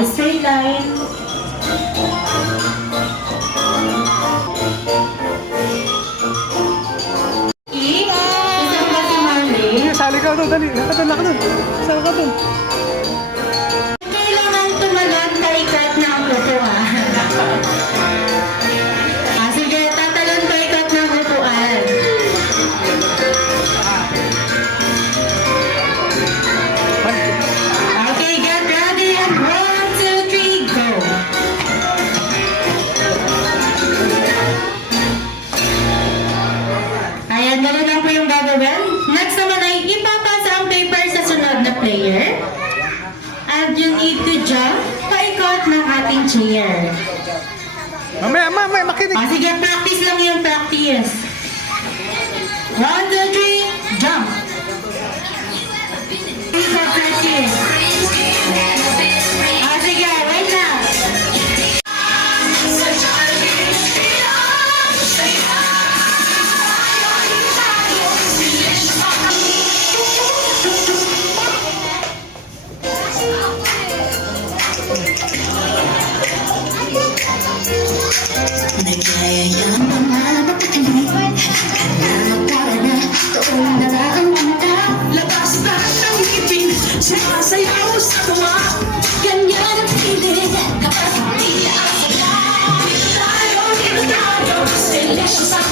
Straight line. Gusto mo ba si Marley? Sali ka doon, dali. Laka doon. Sali ka doon. Kailangan tumalon paikat ng upuan. Sige, tatalon paikat ng upuan. Okay, get ready and 1, 2, 3, go! Ayan, gano'n lang po yung gagawin. Next naman ay ipapasa ang paper sa sunod na player. And you need to jump paikot ng ating chair. Mamaya, makinig. Sige, practice lang yung practice. 1, 2, 3, jump! Isa practice. Sige, wait lang. Nagayayang mga mapakali Halika na, tara na, doon na lang ang mata Labas na ng ngipin, sumasayaw sa tuwa Ganyan ang feeling kapag hindi naasala Dito tayo, silensyos ang